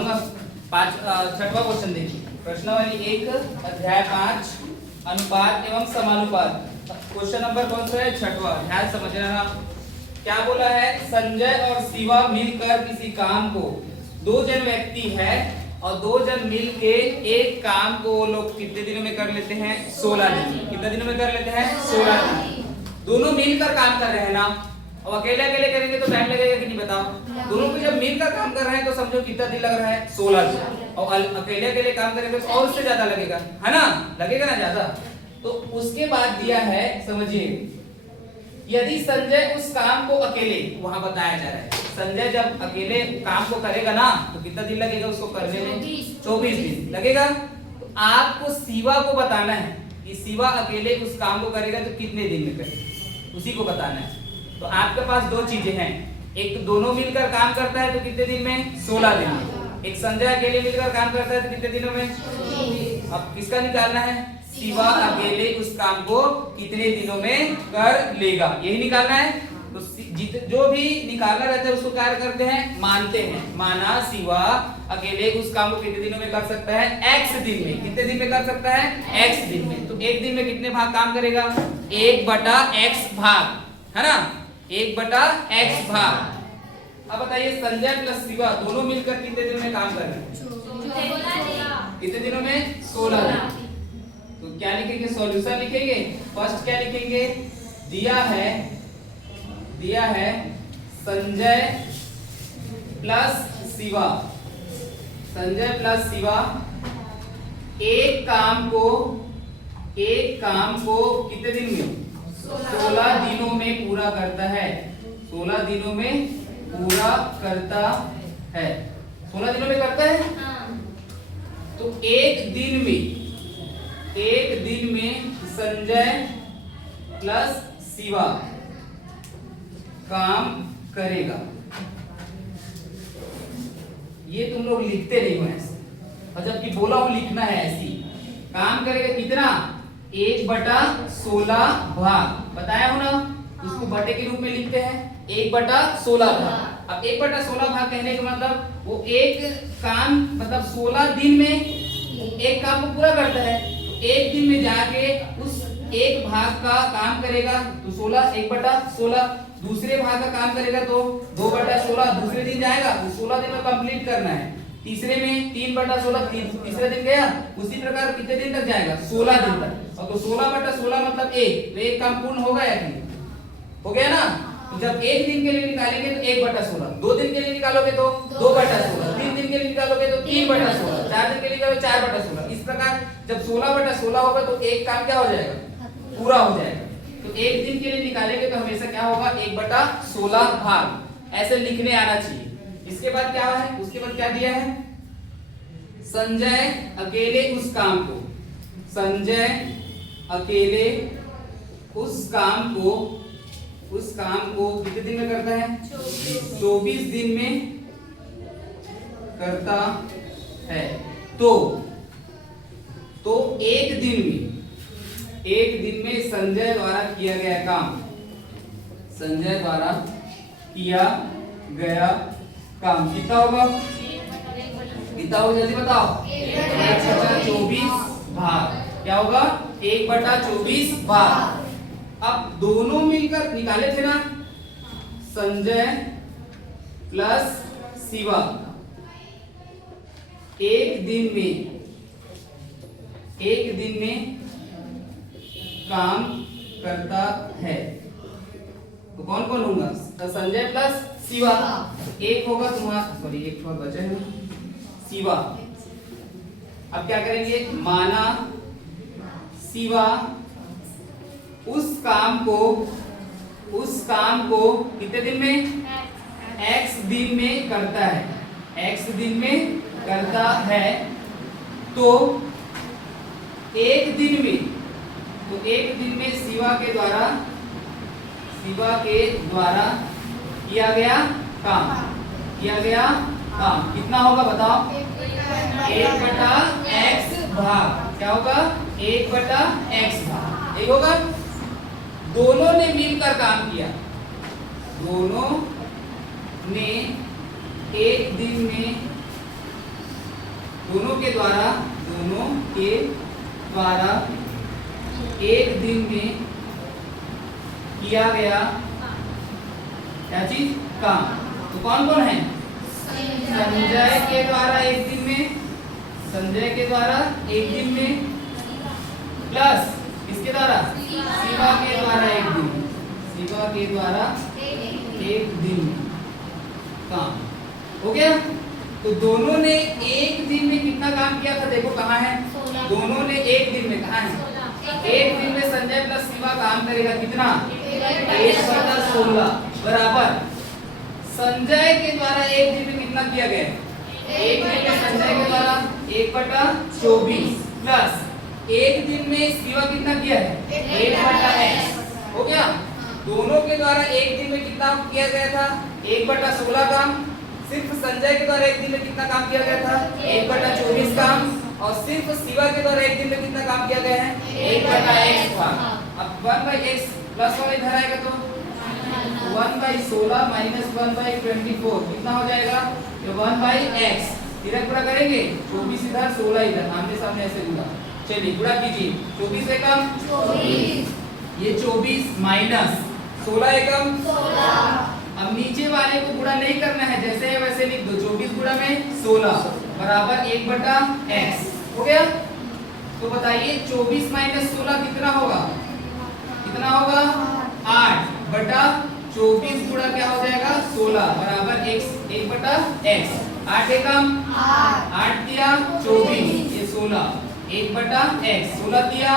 बताऊंगा। छठवां क्वेश्चन देखिए, प्रश्नावली 1 अध्याय 5 अनुपात एवं समानुपात। क्वेश्चन नंबर कौन सा है? छठवां। ध्यान समझना। क्या बोला है? संजय और शिवा मिलकर किसी काम को, दो जन व्यक्ति है और दो जन मिलके एक काम को वो लोग कितने दिनों में कर लेते हैं? 16 दिन। कितने दिनों में कर लेते हैं? 16 दिन। दोनों मिलकर काम कर रहे हैं ना। अब अकेले अकेले करेंगे तो टाइम लगेगा कि नहीं बताओ? दोनों को जब मिलकर काम कर रहे हैं तो समझो कितना दिन लग रहा है? 16 दिन। और अकेले अकेले काम करेंगे तो और उससे ज्यादा लगेगा, है ना? लगेगा ना ज्यादा। तो उसके बाद दिया है, समझिए, यदि संजय उस काम को अकेले, वहां बताया जा रहा है संजय जब अकेले काम को करेगा ना तो कितना दिन लगेगा उसको करने में? 24 दिन लगेगा। तो आपको शिवा को बताना है कि शिवा अकेले उस काम को करेगा तो कितने दिन में करेगा, उसी को बताना है। तो आपके पास दो चीजें हैं, एक तो दोनों मिलकर काम करता है तो कितने दिन में? 16 दिन में। एक संजय अकेले मिलकर काम करता है तो कितने दिनों में? अब किसका निकालना है? शिवा अकेले उस काम को कितने दिनों में कर लेगा, यही निकालना है। तो जो भी निकालना रहता है उसको क्या करते हैं? मानते हैं। माना शिवा अकेले उस काम को कितने दिनों में कर सकता है? x दिन में। कितने दिन में कर सकता है? x दिन में। तो एक दिन में कितने भाग काम करेगा? 1/x भाग, है ना? 1/x भाग। अब बताइए संजय प्लस शिवा दोनों मिलकर कितने दिनों में काम कर रहे हैं? कितने दिनों में? 16 दिन। तो क्या लिखेंगे? सॉल्यूशन लिखेंगे। फर्स्ट क्या लिखेंगे? दिया है संजय प्लस शिवा। संजय प्लस शिवा एक काम को कितने दिन में? 16 दिनों में पूरा करता है। 16 दिनों में पूरा करता है। 16 दिनों में करता है। तो एक दिन में संजय प्लस शिवा काम करेगा। ये तुम लोग लिखते नहीं हो ऐसे, और जबकि बोला हूं लिखना है ऐसी। काम करेगा कितना? 1/16 भाग। बताया हो ना, उसको बटे के रूप में लिखते हैं 1/16 भाग। अब 1/16 भाग कहने का मतलब वो एक काम, मतलब 16 दिन में एक काम को पूरा करता है। तो एक दिन में जाके उस एक भाग का काम करेगा तो 16, 1/16। दूसरे भाग का काम करेगा तो 2/16। दूसरे दिन जाएगा तो 16 दिन में कंप्लीट करना है। तीसरे में 3/16, तीसरे दिन गया। उसी प्रकार कितने दिन तक जाएगा? 16 दिन तक। और तो 16/16 मतलब एक, तो एक काम पूर्ण होगा या नहीं? हो गया ना? तो जब एक दिन के लिए निकालेंगे तो 1/16, 2 दिन के लिए निकालोगे तो 2/16, 3 दिन के लिए निकालोगे तो 3/16, 4 दिन के लिए निकालोगे 4/16। इस प्रकार जब 16/16 होगा तो एक काम क्या हो जाएगा? पूरा हो जाएगा। तो एक दिन के लिए निकालेंगे तो हमेशा क्या होगा? 1/16 भाग। ऐसे लिखने आना चाहिए। इसके बाद क्या है? उसके बाद क्या दिया है? संजय अकेले उस काम को कितने दिन में करता है? 24 दिन में करता है। तो एक दिन में संजय द्वारा किया गया कितना होगा? जल्दी बताओ। 1/24 भाग। क्या होगा? 1/24 भाग। अब दोनों मिलकर निकाले थे ना, संजय प्लस शिवा एक दिन में काम करता है। तो कौन कौन होगा? संजय प्लस शिवा। एक होगा तुम्हारा, सॉरी एक और बचा है, शिवा। अब क्या करेंगे? माना शिवा उस काम को कितने दिन में? x दिन में करता है। x दिन में करता है। तो एक दिन में शिवा के द्वारा किया गया काम कितना होगा बताओ? 1/x भाग। क्या होगा? 1/x भाग। ठीक होगा? दोनों ने मिलकर काम किया। दोनों ने एक दिन में दोनों के द्वारा एक दिन में किया गया क्या चीज? काम। तो कौन कौन है? संजय के द्वारा एक दिन में, संजय के द्वारा एक दिन में, प्लस किसके द्वारा? शिवा के द्वारा एक दिन में, शिवा के द्वारा एक दिन में काम। हो गया? तो दोनों ने एक दिन में कितना काम किया था? देखो कहाँ है, दोनों ने एक दिन में, कहाँ है? एक दिन में संजय प्लस शिवा काम करेगा कितना? 1/16 बराबर संजय के द्वारा एक दिन में कितना किया गया? एक दिन में संजय के द्वारा 1/24 प्लस एक दिन में शिवा कितना किया है? 1/x। हो गया? दोनों के द्वारा एक दिन में कितना किया गया था? 1/16 काम। सिर्फ संजय के द्वारा एक दिन में कितना काम किया गया था? 1/24 काम। और सिर्फ शिवा के द्वारा एक दिन में कितना काम किया गया है? 1/x था। अब 1/x प्लस वाला इधर आएगा तो 1/16 माइनस 1/24 कितना हो जाएगा? ये 1/x। इधर पूरा करेंगे, 24 इधर 16 इधर, आमने सामने ऐसे गुणा। चलिए गुणा कीजिए, 24 एकम 24, ये 24 माइनस 16 एकम 16। अब नीचे वाले को गुणा नहीं करना है, जैसे है वैसे लिख दो। 24 गुणा में 16 बराबर 1/x। हो गया? तो बताइए 24 माइनस 16 कितना होगा? कितना होगा? 8/24 गुणा क्या हो जाएगा? 16 बराबर 1/x। 8 एकम 8 दिया 24, ये 16 1/x। 16 दिया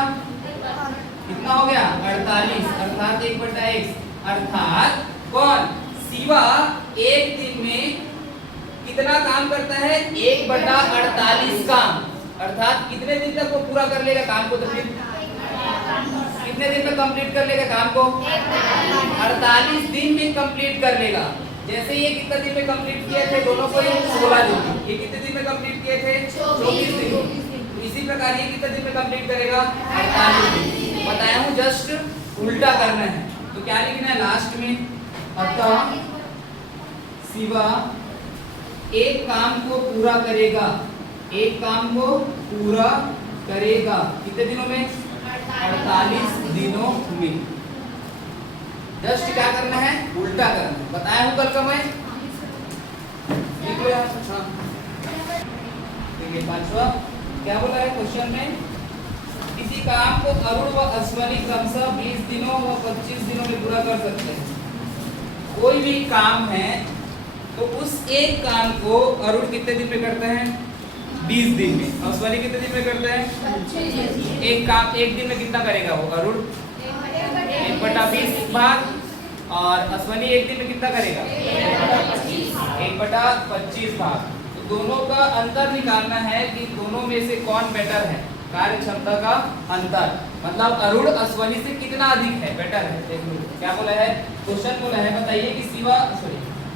कितना हो गया? 48 अर्थात 1/x। अर्थात कौन? शिवा एक दिन में कितना काम करता है? 1/48 काम। अर्थात कितने दिन तक वो पूरा कर लेगा काम को? तो फिर कितने दिन में कंप्लीट कर लेगा काम को? 48 दिन में कंप्लीट कर लेगा। जैसे ये कितने दिन में कंप्लीट किए थे दोनों को? 16 दिन में। ये कितने दिन में कंप्लीट किए थे? 24 दिन में। इसी प्रकार ये कितने दिन में कंप्लीट करेगा? 48 दिन। बताया हूँ, जस्ट उल्टा करना है। तो क्या लिखना है लास्ट में? अतः शिवा एक काम को पूरा करेगा, एक काम को पूरा करेगा कितने दिनों में? 48 दिनों में। जस्ट क्या करना है? उल्टा करना है। बताया हूं कल का मैं, लिख लो यार। देखिए पांचवा क्या बोला है क्वेश्चन में? किसी काम को अरुण व अश्वनी क्रमशः 20 दिनों व 25 दिनों में पूरा कर सकते हैं। कोई भी काम है तो उस एक काम को अरुण कितने दिन में करते हैं? 20 दिन में। अश्वनी कितने दिन में करते हैं? 25। एक काम एक दिन में कितना करेगा वो? अरुण 1/20 भाग, और अश्वनी एक दिन में कितना करेगा? 1/25 भाग। तो दोनों का अंतर निकालना है कि दोनों में से कौन बेटर है, कार्य क्षमता का अंतर। मतलब अरुण अश्वनी से कितना अधिक है, बेटर है। देख लो क्या बोला है क्वेश्चन। बोला है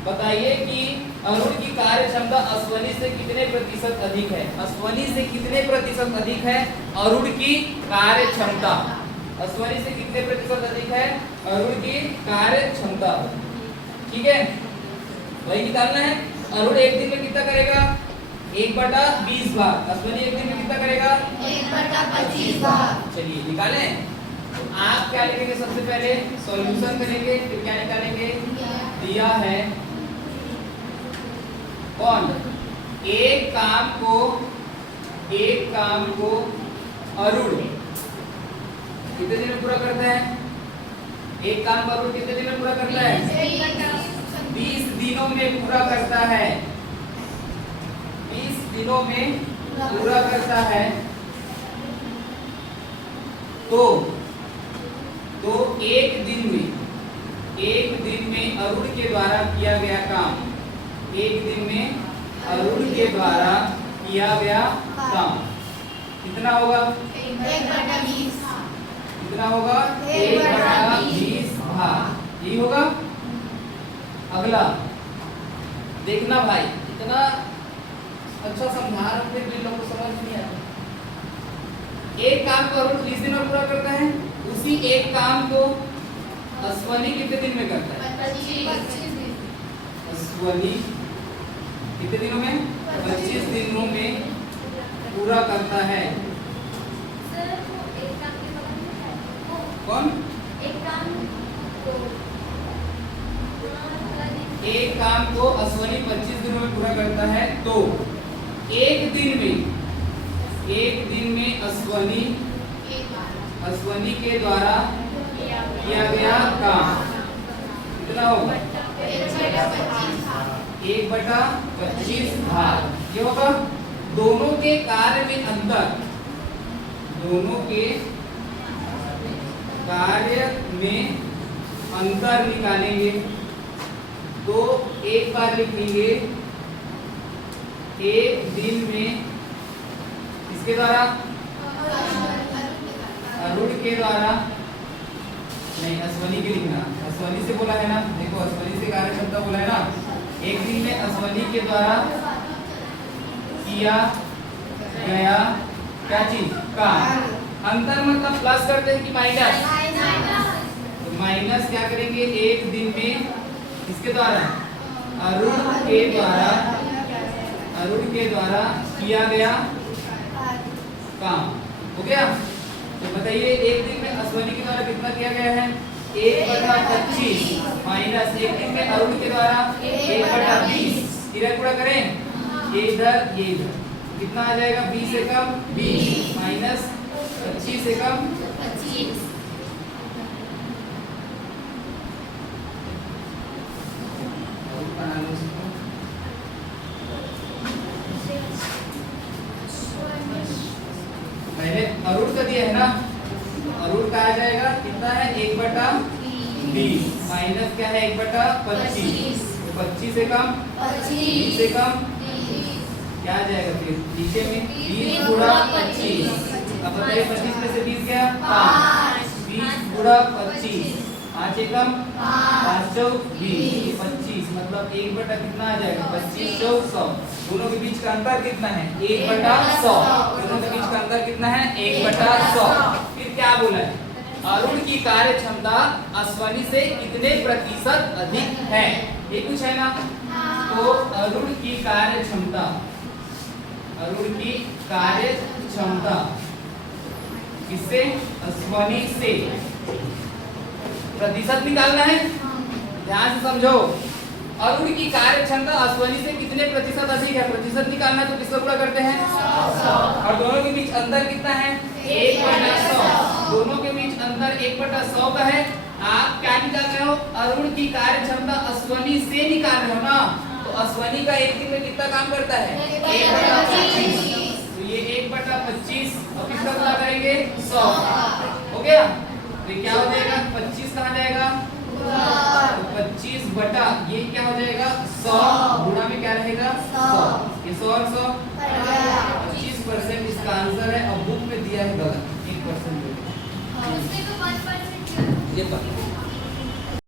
बताइए कि अरुण की कार्य क्षमता अश्वनी से कितने प्रतिशत अधिक है? अश्वनी से कितने प्रतिशत अधिक है अरुण की कार्य क्षमता? अश्वनी से कितने प्रतिशत अधिक है अरुण की कार्य क्षमता? ठीक है, वही निकालना है। अरुण एक दिन में कितना करेगा? 1/20 भाग। अश्वनी एक दिन में कितना करेगा? 1/25 भाग। चलिए निकालें। तो आप क्या लिखेंगे? सबसे पहले सॉल्यूशन करेंगे, फिर क्या निकालेंगे? दिया है कौन? एक काम को अरुण कितने दिन में पूरा करता है? एक काम अरुण कितने दिन में पूरा करता है? 20 दिनों में पूरा करता है। 20 दिनों में पूरा करता है। तो एक दिन में अरुण के द्वारा किया गया काम, एक दिन में अरुण के द्वारा किया गया काम कितना होगा? 1/20। कितना होगा? 1/20 भाग। यही होगा। अगला देखना भाई, इतना अच्छा समझा रहे थे, भी लोगों को समझ नहीं आता। एक काम को अरुण 20 दिन में पूरा करता है, उसी एक काम को अश्वनी कितने दिन में करता है? 25 दिन। अश्वनी कितने दिनों में? 25 दिनों में पूरा करता है। सर वो एक काम के बगल में है वो कौन? एक काम को एक काम को अश्वनी 25 दिनों में पूरा करता है, तो एक दिन में अश्वनी के द्वारा किया गया काम कितना होगा? 1/25 भाग। ये होगा दोनों के कार्य में अंतर निकालेंगे। तो एक बार लिखेंगे एक दिन में इसके द्वारा अरुण के द्वारा नहीं, अश्वनी के लिखना, अश्वनी से बोला है ना, देखो अश्वनी से कार्य क्षमता बोला है ना। एक दिन में अश्वनी के द्वारा किया गया क्या चीज? काम। अंतर मतलब प्लस करते हैं कि माइनस? तो माइनस क्या करेंगे? एक दिन में इसके द्वारा अरुण के द्वारा किया गया काम। हो गया? तो बताइए एक दिन में अश्वनी के द्वारा कितना किया गया है? 1/25 माइनस एक दिन में अरुण के द्वारा 1/20। इधर पूरा करें, ये इधर कितना आ जाएगा? 20 से कम 20 माइनस 25 से कम 25। पहले अरुण का दिया है ना, अरुण का आ जाएगा कितना है? 1/20 माइनस क्या है? 1/25। 25 से कम 20 से कम क्या आ जाएगा? फिर नीचे में 20 गुणा 25। अब बताइए 25 में से 20 गया 5। 20 गुणा 25 5 एकम 5 चौक 20 25 मतलब 1 कितना आ जाएगा? 25 चौक 100। दोनों के बीच का अंतर कितना है? 1/100। दोनों के बीच का अंतर कितना है? 1/100। फिर क्या बोला है? अरुण की कार्य क्षमता अश्वनी से कितने प्रतिशत अधिक है? ये कुछ है ना। तो अरुण की कार्य क्षमता किससे? अश्वनी से। प्रतिशत निकालना है, ध्यान से समझो। अरुण की कार्य क्षमता अश्वनी से कितने प्रतिशत अधिक है? प्रतिशत निकालना है तो किससे गुणा करते हैं? 100। और दोनों के बीच अंतर कितना है? 1/100। दोनों के बीच अंतर 1/100 का है। आप क्या निकाल रहे हो? अरुण की कार्य क्षमता अश्वनी से निकाल रहे हो ना। तो अश्वनी का एक दिन में कितना काम करता है? 1/25। तो ये 1/25 और किसका गुणा करेंगे? 100। हो गया? तो क्या हो जाएगा? 25 कहाँ जाएगा? तो 25 बटा ये क्या हो जाएगा? 100 गुणा में क्या रहेगा? 100। ये 100 और 100 25% इसका आंसर है। अब बुक में दिया है गलत 1%। उसमें तो 1% ये